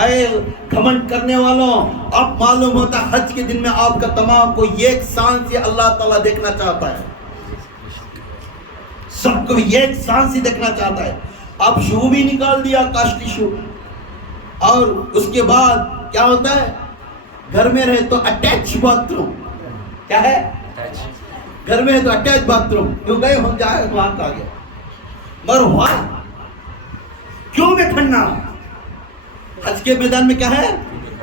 اے گھمنڈ کرنے والوں، اب معلوم ہوتا ہے حج کے دن میں آپ کا تمام کو ایک سان سے اللہ تعالیٰ دیکھنا چاہتا ہے، سب کو ایک سان سے دیکھنا چاہتا ہے. اب شو بھی نکال دیا، کاشتی شو. اور اس کے بعد کیا ہوتا ہے، گھر میں رہے تو اٹیچ باتھ روم. کیا ہے؟ گھر میں ہے تو اٹیچ باتھ روم. کیوں گئے ہم جائے وہاں کا گیا، مگر وہاں کیوں میں کھڑنا؟ حج کے میدان میں کیا ہے؟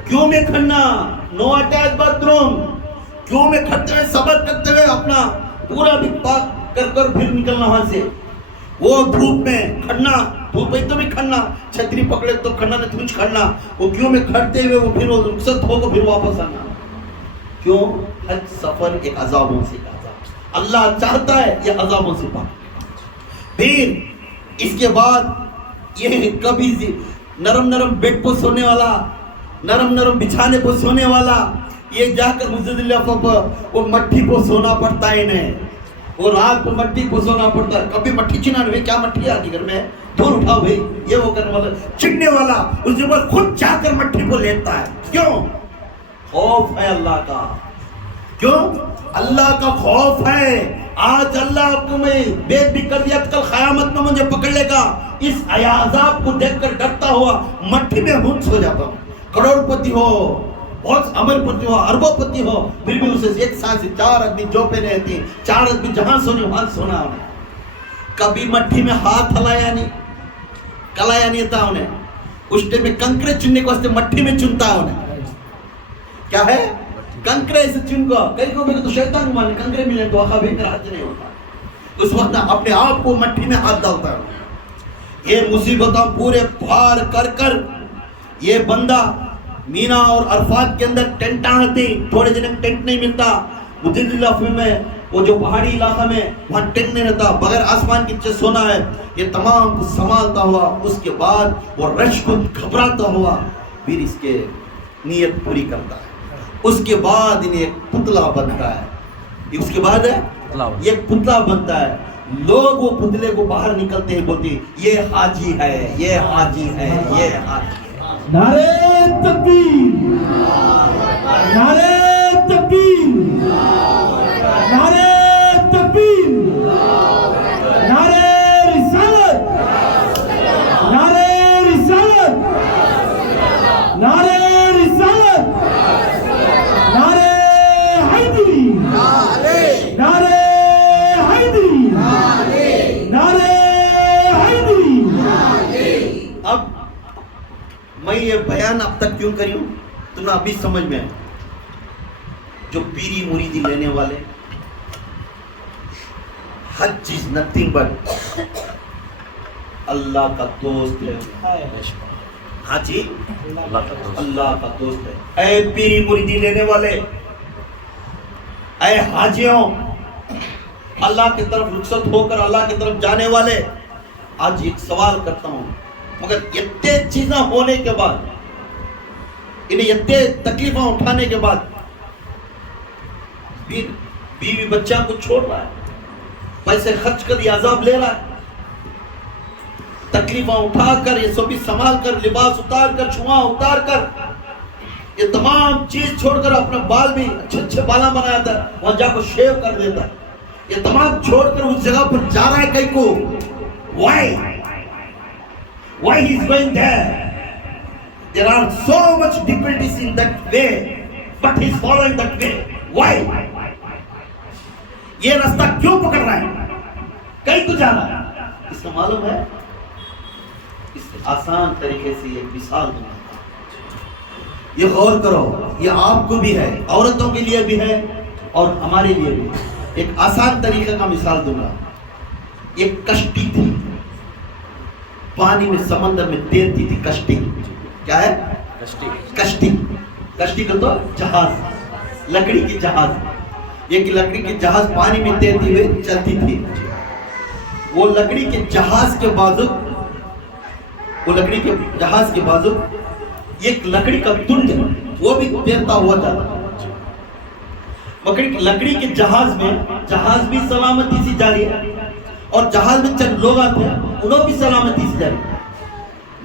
کیوں میں کھڑنا؟ نو اٹیچ باتھ روم. کیوں میں کھڑتے ہوئے صبر کرتے ہوئے اپنا پورا بھی پاک کر کر پھر نکلنا وہاں سے. وہ دھوپ میں کھڑنا، دھوپ میں تو بھی کھڑنا، چھتری پکڑے تو کھڑنا نہیں تجھ کھڑنا. وہ کیوں میں کھڑتے ہوئے وہ پھر وہ رخصت ہو کو پھر واپس آنا. کیوں؟ حج سفر ایک عذابوں سے عذاب، اللہ چاہتا ہے یہ عذابوں سے پاک. پھر اس کے بعد یہ کبھی نرم نرم بیڈ پر سونے والا، نرم نرم بچھانے پر سونے والا، یہ جا کر مزدلفہ پر وہ مٹی پر سونا پڑتا ہے انہیں. وہ رات کو مٹی کو سونا پڑتا ہے. کبھی مٹی چنانے میں کیا مٹی آتی گھر میں، دھول اٹھاؤ بھائی، یہ وہ کرنے والا چننے والا اس کے بعد خود جا کر مٹی کو لیتا ہے. کیوں؟ خوف ہے اللہ کا. کیوں؟ اللہ کا خوف ہے. آج اللہ کو میں بے بھی کر دیا، کل قیامت میں مجھے پکڑ لے گا. اس عذاب کو دیکھ کر ڈرتا ہوا مٹی میں ہنس ہو جاتا ہوں. کروڑ پتی ہو، بہت امر پتی ہو، اربوں پتی ہو، پھر بھی اسے ایک ساتھ سے 4 آدمی جو پہ رہتے ہیں، 4 آدمی جہاں سونے وہاں سونا. کبھی مٹی میں ہاتھ ہلایا نہیں، کلایا نہیں تھا انہیں. اس ٹائم میں کنکرے چننے کو واسطے مٹی میں چنتا ہے انہیں. کیا ہے؟ کنکرے سے چن کو. کئی کو میرے تو شیطان کو مانے کنکرے ملے تو آخا بہتر ہاتھ نہیں ہوتا. اس وقت اپنے آپ کو مٹی میں ہاتھ ڈالتا ہے. یہ مصیبتوں پورے پار کر کر یہ بندہ مینا اور عرفات کے اندر ٹینٹاں ہوتی، تھوڑے دن میں ٹینٹ نہیں ملتا. مزدلفہ میں وہ جو پہاڑی علاقہ میں وہاں ٹینٹ نہیں رہتا، بغیر آسمان کی چیز سونا ہے. یہ تمام کچھ سنبھالتا ہوا اس کے بعد وہ رش کو گھبراتا ہوا پھر اس کے نیت پوری کرتا ہے. اس کے بعد انہیں ایک پتلا بنتا ہے. اس کے بعد یہ پتلا بنتا ہے. لوگ وہ پتلے کو باہر نکلتے ہیں، بولتے ہیں یہ حاجی ہے، یہ حاجی ہے، یہ حاجی ہے. نعرہ تکبیر، نعرہ تکبیر، نعرہ تکبیر، نعرہ رسالت، نعرہ رسالت، نعرہ رسالت، نعرہ حیدری، نعرہ حیدری، نعرہ حیدری. اب میں یہ بیان اب تک کیوں کری ہوں تمہیں ابھی سمجھ میں آئے. جو پیری مریدی لینے والے، حج از نتھنگ بٹ اللہ کا دوست ہے. ہاں جی، اللہ کا دوست ہے. اے پیری مریدی لینے والے، اے حاجیوں، اللہ کی طرف رخصت ہو کر اللہ کی طرف جانے والے، آج ایک سوال کرتا ہوں. مگر اتنے چیزیں ہونے کے بعد، انہیں اتنے تکلیفیں اٹھانے کے بعد بیوی بچہ کو چھوڑ رہا ہے، پیسے خرچ کر یہ عذاب لے رہا ہے، تکلیفیں اٹھا کر یہ سبھی سنبھال کر، لباس اتار کر، چھواں اتار کر، یہ تمام چیز چھوڑ کر اپنا بال بھی اچھے اچھے بالا بنایا تھا، وہاں جا کو شیو کر دیتا ہے. یہ تمام چھوڑ کر اس جگہ پر جا رہا ہے. کئی کو why he is going there? There are so much difficulties in that way, but he is following that way. Why? یہ راستہ کیوں پکڑ رہا ہے؟ کہیں کو جا رہا ہے. اس کا معلوم ہے، اس آسان طریقے سے ایک مثال دوں. یہ غور کرو، یہ آپ کو بھی ہے، عورتوں کے لیے بھی ہے اور ہمارے لیے بھی. ایک آسان طریقے کا مثال دوں گا. ایک کشتی تھی، پانی میں سمندر میں تیرتی تھی. کشتی کیا ہے؟ کشتی. کشتی کا تو جہاز، لکڑی کی جہاز. ایک لکڑی کی جہاز پانی میں تیرتی ہوئے چلتی تھی. وہ لکڑی کے جہاز کے بازو، وہ لکڑی کے جہاز کے بازو ایک لکڑی کا تنڈ، وہ بھی تیرتا ہوا جاتا. لکڑی کے جہاز میں، جہاز بھی سلامتی سے جاری ہے اور جہاز میں چند لوگ آتے ہیں، انہوں بھی سلامتی سے جاری.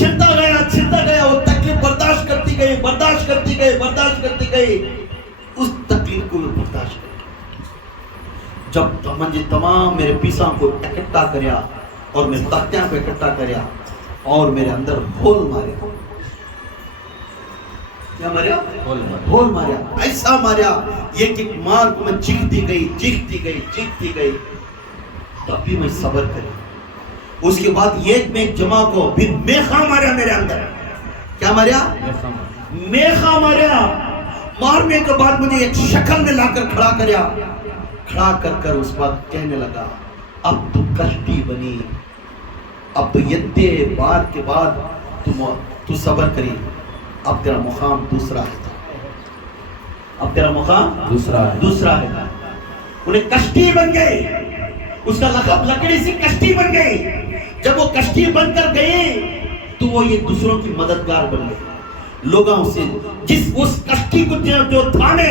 چھلتا گیا وہ تکلیف برداشت کرتی گئی اس تکلیف کو میں برداشت کر جب مجھے تمام میرے پیساں کو اکٹھا کریا اور میرے تختیاں کو اکٹھا کریا اور میرے اندر ہول ماریا کیا ماریا ہول ماریا ایسا ماریا یہ کہ مار کو میں چیختی گئی تب بھی میں صبر کری اس کے بعد ایک میں جمع کو پھر میخا ماریا میرے اندر کیا ماریا میخا ماریا مارنے کے بعد مجھے ایک شکل میں لا کر کھڑا کر اس بات کہنے لگا اب تو کشتی بنی اب تو یتے بار کے بعد تو صبر کری اب تیرا مقام دوسرا ہے انہیں کشتی بن گئی اس کا لقب لکڑی سے کشتی بن گئی جب وہ کشتی بن کر گئی تو وہ یہ دوسروں کی مددگار بن گئی لوگاں اسے جس اس کشتی کو جو تھانے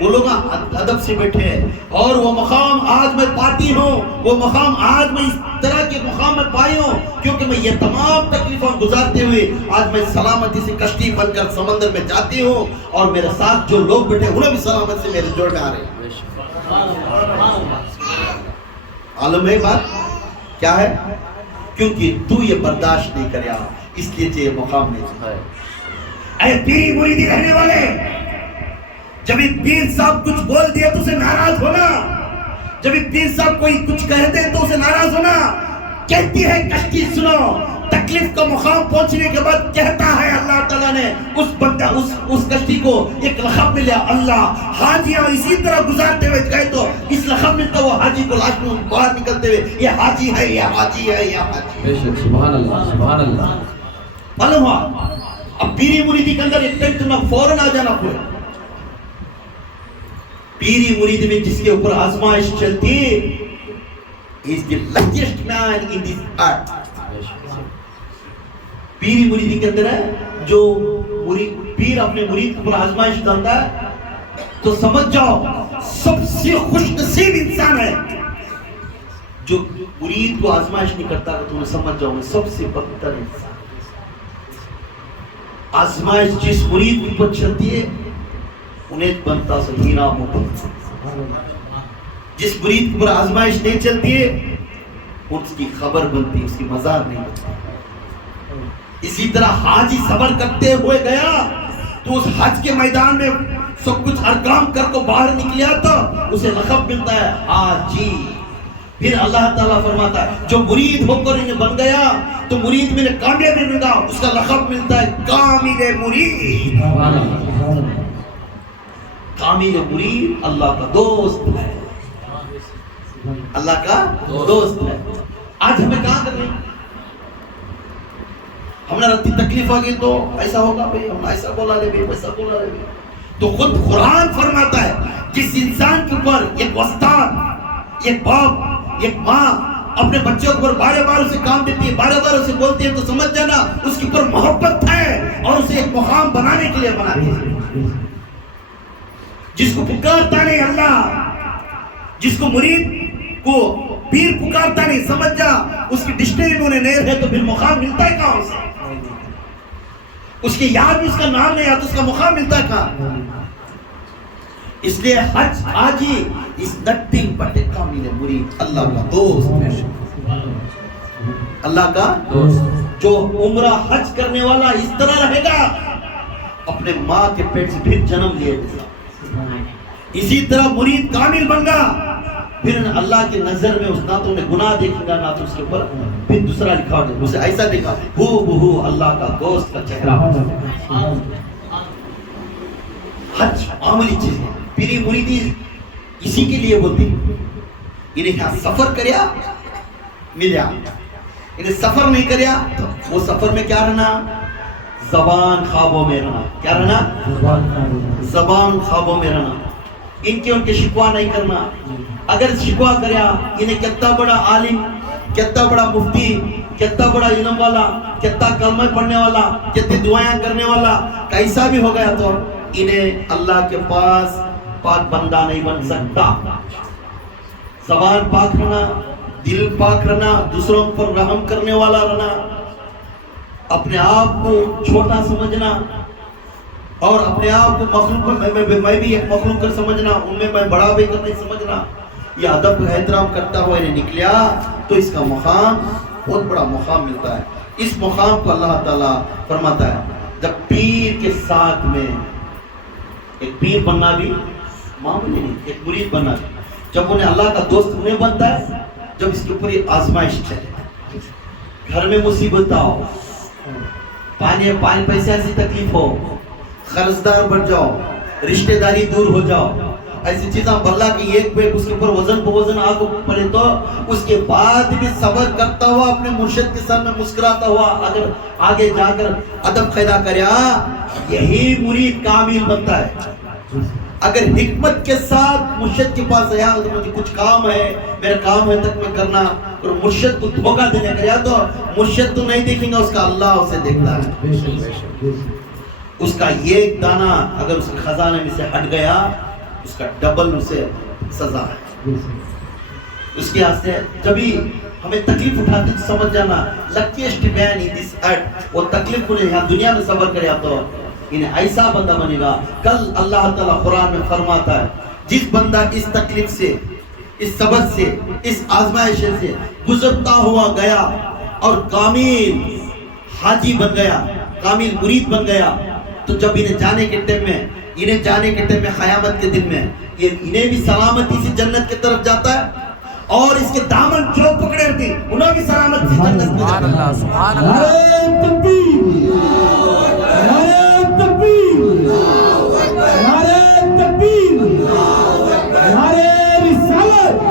وہ لوگ ادب سے بیٹھے اور وہ مقام آج میں پاتی ہوں وہ مقام آج میں اس طرح کے مقام میں پائی ہوں کیونکہ میں یہ تمام تکلیفوں گزارتے ہوئے آج میں سلامتی سے کشتی بن کر سمندر میں جاتی ہوں اور میرے ساتھ جو لوگ بیٹھے انہیں بھی سلامت سے میرے جوڑ میں آ رہے ہیں عالم ہے بات کیا ہے کیونکہ تو یہ برداشت نہیں کریا اس لیے یہ مقام نہیں ہے اے پیری مریدی رہنے والے جب یہ پیر صاحب کچھ بول دیا تو اسے ناراض ہونا جب یہ پیر صاحب کوئی کچھ کہہ دے تو اسے ناراض ہونا کہتی ہے کشتی سنو تکلیف کا مقام پہنچنے کے بعد کہتا ہے اللہ تعالیٰ نے اس بندہ اس کشتی کو ایک لقب ملیا اللہ حاجیاں اسی طرح گزارتے ہوئے گئے تو اس لقب ملتا وہ حاجی کو لاش میں باہر نکلتے ہوئے یہ حاجی ہے سبحان اللہ معلوم ہوا اب پیری مریدی کے اندر ایک ٹائم تمہیں فوراً آ جانا پڑے پیری مرید میں جس کے اوپر آزمائش چلتی he is the luckiest man in this earth پیری مریدی کے اندر ہے جو پیر اپنے مرید کے اوپر آزمائش ڈالتا ہے تو سمجھ جاؤ سب سے خوش نصیب انسان ہے جو مرید کو آزمائش نہیں کرتا تو تمہیں سمجھ جاؤ سب سے بدتر انسان آزمائش جس مرید کے اوپر چلتی ہے انہیں بنتا سے ہیرا موٹا جس مرید پر آزمائش نہیں چلتی ہے اس کی خبر بنتی اس کی مزار نہیں بنتی اسی طرح حاجی صبر کرتے ہوئے گیا تو اس حج کے میدان میں سب کچھ ارکام کر کو باہر نکلیا تو اسے لقب ملتا ہے حاجی پھر اللہ تعالیٰ فرماتا ہے جو مرید ہو کر انہیں بن گیا تو مرید میں نے کامیابی ملتا اس کا لقب ملتا ہے کامل مرید کامل مرید اللہ کا دوست ہے اللہ کا دوست ہے آج ہمیں کہاں کر رہے ہیں ہم نے رتی تکلیف آ گئی تو ایسا ہوگا بھئی ہم ایسا بولا لے بھئی ویسا بولا لے بھئی تو خود قرآن فرماتا ہے جس انسان کے اوپر ایک استاد ایک باپ ایک ماں اپنے بچوں کے اوپر بار بار اسے کام دیتی ہے بار بار اسے بولتی ہے تو سمجھ جانا اس کے اوپر محبت ہے اور اسے ایک مقام بنانے کے لیے بناتی ہے جس کو پکارتا نہیں اللہ جس کو مرید کو پیر پکارتا نہیں سمجھ جا اس کی ڈکشنری میں انہیں نہیں رہے تو پھر مقام ملتا ہے کہاں اسے اس کی یاد میں اس کا نام نہیں آتا اس کا مقام ملتا ہے کہاں اس لیے حج حاجی is nothing but a کامل مرید اللہ کا دوست اللہ کا دوست جو عمرہ حج کرنے والا اس طرح رہے گا اپنے ماں کے پیٹ سے پھر جنم لیے اسی طرح مرید کامل بن گا پھر اللہ کی نظر میں اس نہ تو انہیں گناہ دیکھے گا نہ تو اس کے اوپر پھر دوسرا لکھا ہوگا اسے ایسا دیکھا ہو بہو اللہ کا دوست کا چہرہ حج معمولی چیز ہے پیری مریدی اسی کے لیے بولتی انہیں کیا سفر کریا ملیا انہیں سفر نہیں کریا وہ سفر میں کیا رہنا زبان خوابوں میں رہنا کیا رہنا زبان خوابوں میں رہنا ان کے شکوا نہیں کرنا اگر شکوا کریا انہیں کتنا بڑا عالم کتنا بڑا مفتی کتنا بڑا علم والا کتنا کلمہ پڑھنے والا کتنی دعائیں کرنے والا کیسا بھی ہو گیا تو انہیں اللہ کے پاس پاک بندہ نہیں بن سکتا زبان پاک رہنا دل پاک رہنا دوسروں پر رحم کرنے والا رہنا اپنے آپ کو چھوٹا سمجھنا اور اپنے آپ کو مخلوق میں بھی ایک مخلوق کر سمجھنا، ان میں بڑا بھی کر نہیں سمجھنا، یہ ادب کا احترام کرتا ہوا انہیں نکلیا تو اس کا مقام بہت بڑا مقام ملتا ہے۔ اس مقام کو اللہ تعالیٰ فرماتا ہے جب پیر کے ساتھ میں ایک پیر بننا بھی معمولی نہیں، ایک مرید بننا بھی، جب انہیں اللہ کا دوست انہیں بنتا ہے جب اس کے اوپر یہ آزمائش چلے، گھر میں مصیبت ہو، پانی پیسے ایسی تکلیف ہو، قرضدار بن جاؤ، رشتہ داری دور ہو جاؤ، ایسی چیزاں بلّہ کی ایک پہ اس کے اوپر وزن پہ وزن آ کو پڑے تو اس کے بعد بھی صبر کرتا ہوا اپنے مرشد کے سامنے مسکراتا ہوا اگر آگے جا کر ادب پیدا کریا، یہی مرید کامل بنتا ہے۔ اگر حکمت کے ساتھ مرشد کے پاس آیا تو مجھے کچھ کام ہے، میرا کام ہے تک میں کرنا، اور مرشد کو دھوکہ دینے کریا تو مرشد تو نہیں دیکھیں گا، اس کا اللہ اسے دیکھتا ہے۔ اس کا ایک دانہ اگر اس کے خزانے میں سے ہٹ گیا اس کا ڈبل اسے سزا ہے۔ اس کے واسطے جبھی ہمیں تکلیف اٹھاتے تو سمجھ جانا luckiest man in this earth، وہ تکلیف کو یہاں دنیا میں صبر کرے تو انہیں ایسا بندہ بنے گا۔ کل اللہ تعالیٰ قرآن میں فرماتا ہے جس بندہ اس تکلیف سے، اس صبر سے، اس آزمائش سے گزرتا ہوا گیا اور کامل حاجی بن گیا، کامل مرید بن گیا، تو جب انہیں جانے کے ٹائم میں قیامت کے دن میں یہ انہیں بھی سلامتی سے جنت کی طرف جاتا ہے، اور اس کے دامن جو پکڑے ہوتے انہیں بھی سلامتی سے جنت میں جاتا ہے۔ سبحان نعرہ تکبیر، نعرہ تکبیر، نعرہ تکبیر، نعرہ رسالت،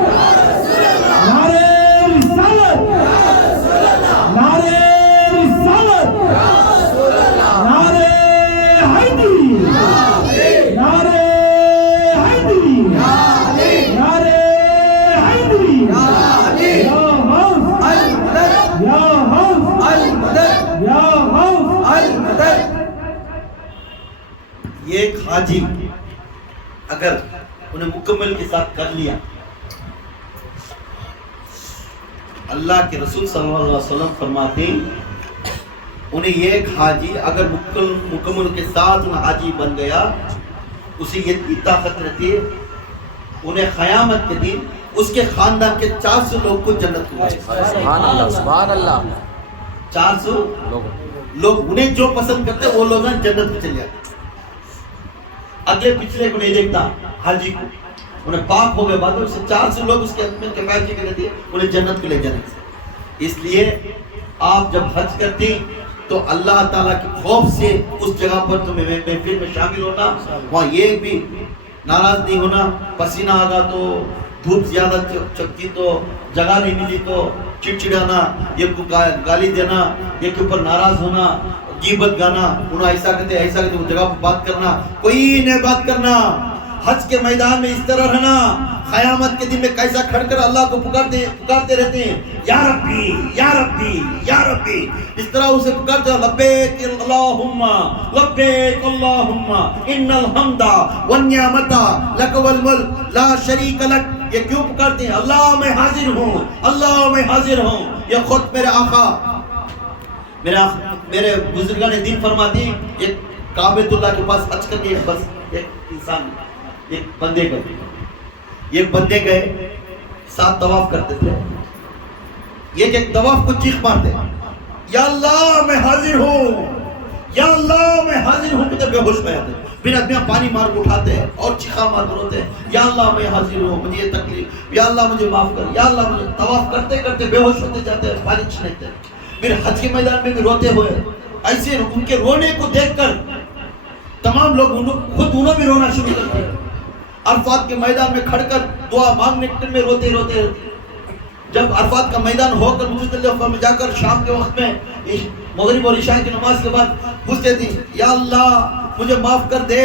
نعرہ رسالت، نعرہ رسالت، نعرہ حیدری، نعرہ حیدری، نعرہ حیدری، یا غوث، یا غوث، یا غوث۔ یہ ایک حاجی اگر انہیں مکمل کے ساتھ کر لیا، اللہ کے رسول صلی اللہ علیہ وسلم فرماتے ہیں انہیں یہ ایک حاجی اگر مکمل کے ساتھ انہیں حاجی بن گیا، اسے یہ طاقت رہتی ہے انہیں قیامت کے دن اس کے خاندان کے 400 لوگ کو جنت کو جائے۔ سبحان اللہ، سبحان اللہ۔ 400 لوگ انہیں جو پسند کرتے وہ لوگ جنت کو چلے جاتے، اگلے پچھلے کو نہیں دیکھتا، حاجی کو انہیں پاک ہو گئے بعد سے 400 لوگ اس کے میں کفایت کر دیے انہیں جنت کو لے جانے سے۔ اس لیے آپ جب حج کرتے تو اللہ تعالیٰ کے خوف سے اس جگہ پر تمہیں محفل میں شامل ہونا، وہاں یہ بھی ناراض نہیں ہونا، پسینہ آگا تو دھوپ زیادہ چکتی تو جگہ نہیں ملی تو چڑچڑانا، یہ کو گالی دینا، یہ کے اوپر ناراض ہونا، غیبت گانا، انہوں ایسا کہتے وہ جگہ پر بات کرنا، کوئی نہیں بات کرنا۔ حج کے میدان میں اس طرح رہنا، قیامت کے دن میں کیسا کھڑ کر اللہ کو پکارتے رہتے ہیں، یا ربی یا ربی یا ربی، اس طرح اسے پکارتے ہیں، لبیک اللہم لبیک اللہم ان الحمد والنعمت لک والملک لا شریک لک۔ یہ کیوں پکارتے ہیں؟ اللہ میں حاضر ہوں، اللہ میں حاضر ہوں۔ یہ خود میرے آقا میرے بزرگان دین فرماتے ہیں، ایک کعبۃ اللہ کے پاس حج کر کے ایک انسان ایک بندے گئے 7 طواف کرتے تھے، ایک طواف کو چیخ مارتے، یا اللہ میں حاضر ہوں، یا اللہ میں حاضر ہوں، کہتے بے ہوش ہو جاتے، پھر آدمیاں پانی مار کو اٹھاتے ہیں اور چیخا مار کر ہوتے ہیں، یا اللہ میں حاضر ہوں، مجھے یہ تکلیف، یا اللہ مجھے معاف کر، یا اللہ مجھے۔ طواف کرتے کرتے بے ہوش ہوتے جاتے ہیں، پانی چھینکتے، پھر حج کے میدان میں بھی روتے ہوئے، ایسے ان کے رونے کو دیکھ کر تمام لوگ خود انہوں بھی رونا شروع کرتے ہیں۔ عرفات کے میدان میں کھڑ کر دعا مانگنے میں روتے روتے، جب عرفات کا میدان ہو کر مزدلفہ میں جا کر شام کے وقت میں مغرب اور عشاء کی نماز کے بعد پوچھتے تھے، یا اللہ مجھے معاف کر دے،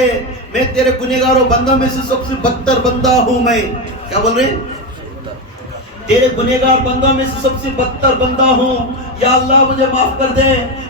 میں تیرے گنہگاروں بندوں میں سے سب سے بدتر بندہ ہوں۔ میں کیا بول رہے ہیں؟ تیرے گنہگار بندوں میں سے سب سے بدتر بندہ ہوں، یا اللہ مجھے معاف کر دے،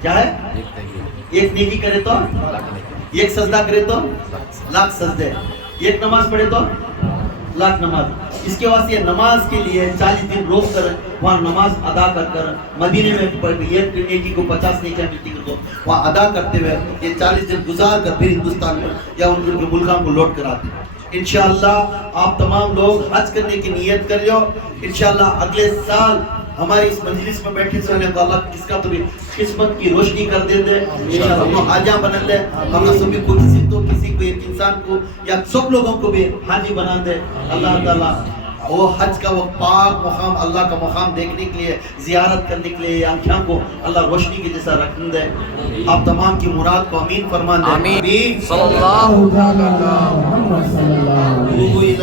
کیا ہے؟ ایک نیکی کرے تو ایک سجدہ کرے تو لاکھ سجدے، ایک نماز پڑھے تو لاکھ نماز۔ اس کے واسطے نماز کے لیے 40 دن روک کر وہاں نماز ادا کر مدینے میں ایک نیکی کو 50 نیکیاں ملتی کو وہاں ادا کرتے ہوئے یہ 40 دن گزار کر پھر ہندوستان میں یا ان کے ملکوں کو لوٹ کر آتے ہیں۔ انشاءاللہ آپ تمام لوگ حج کرنے کی نیت کر لو۔ انشاءاللہ اگلے سال ہماری اس مجلس میں بیٹھے سے تو اللہ کس کا تو بھی قسمت کی روشنی کر دے دے انشاءاللہ ہم حاجہ بنا دے، ہم سبھی کو کسی کو ایک انسان کو یا سب لوگوں کو بھی حاجی بنا دے۔ اللہ تعالیٰ وہ حج کا وہ پاک مقام اللہ کا مقام دیکھنے کے لیے زیارت کرنے کے لیے آنکھوں کو اللہ روشنی کے جیسا رکھ دے۔ آپ تمام کی مراد کو آمین فرما دے۔ آمین صلی اللہ محمد صلی اللہ علیہ وسلم۔